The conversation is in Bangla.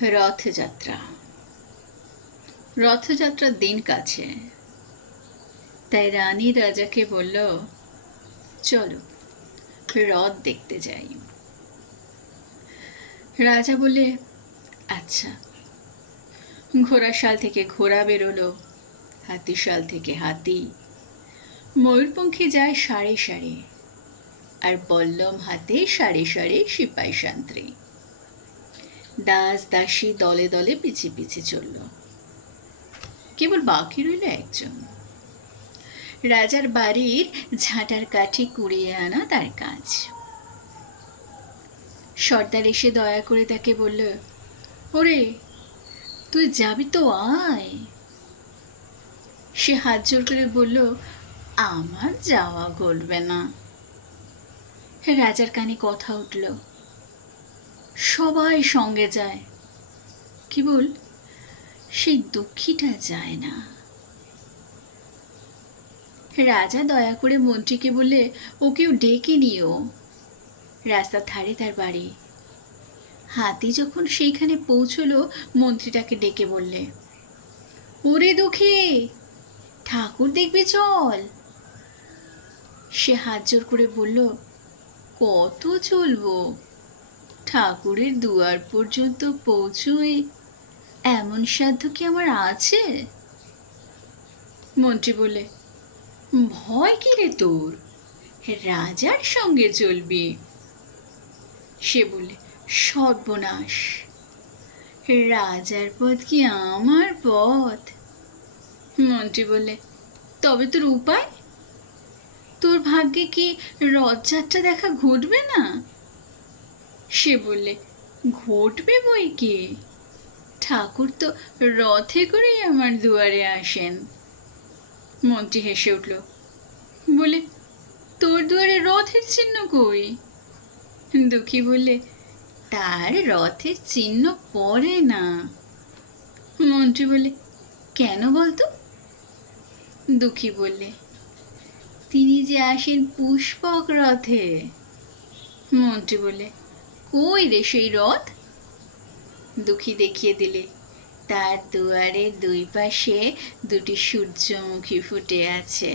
রথযাত্রা। রথযাত্রার দিন কাছে, তাই রানী রাজাকে বলল, চলো রথ দেখতে যাই। রাজা বলে, আচ্ছা। ঘোড়াশাল থেকে ঘোড়া বেরোলো, হাতিশাল থেকে হাতি, ময়ূরপঙ্খী যায় সারি সারি, আর বল্লম হাতে সারি সারি সিপাই শান্ত্রী। দাস দাসী দলে দলে পিছে পিছে চলল। কেবল বাকি রইল একজন। রাজার বাড়ির ঝাঁটার কাঠি কুড়িয়ে আনা তার কাজ। সর্দার এসে দয়া করে তাকে বলল, ওরে, তুই যাবি তো আয়। সে হাত জোর করে বলল, আমার যাওয়া ঘটবে না। রাজার কানে কথা উঠল, সবাই সঙ্গে যায়, কেবল সেই দুঃখীটা যায় না। রাজা দয়া করে মন্ত্রীকে বলে, ওকেও ডেকে নিও। রাস্তার ধারে তার বাড়ি। হাতি যখন সেইখানে পৌঁছলো, মন্ত্রীটাকে ডেকে বললে, ওরে দুঃখী, ঠাকুর দেখবি চল। সে হাত জোর করে বলল, কত চলবো? ঠাকুরের দুয়ার পর্যন্ত পৌঁছুই এমন সাধ্য কি আমার আছে? মন্ত্রী বলে, ভয় কি রে তোর? রাজার সঙ্গে চলবি। সে বলে, সর্বনাশ, রাজার পথ কি আমার পথ? মন্ত্রী বলে, তবে তোর উপায়? তোর ভাগ্যে কি রথযাত্রা দেখা ঘটবে না? সে বললে, ঘটবে বই কি, ঠাকুর তো রথে করেই আমার দুয়ারে আসেন। মন্ত্রী হেসে উঠল, বলে, তোর দুয়ারে রথের চিহ্ন কই? দুঃখী বললে, তার রথের চিহ্ন পড়ে না। মন্ত্রী বলে, কেন বলতো? দুঃখী বললে, তিনি যে আসেন পুষ্পক রথে। মন্ত্রী বলে, কই রে সেই রথ? দুঃখী দেখিয়ে দিলে, তার দুয়ারে দুই পাশে দুটি সূর্যমুখী ফুটে আছে।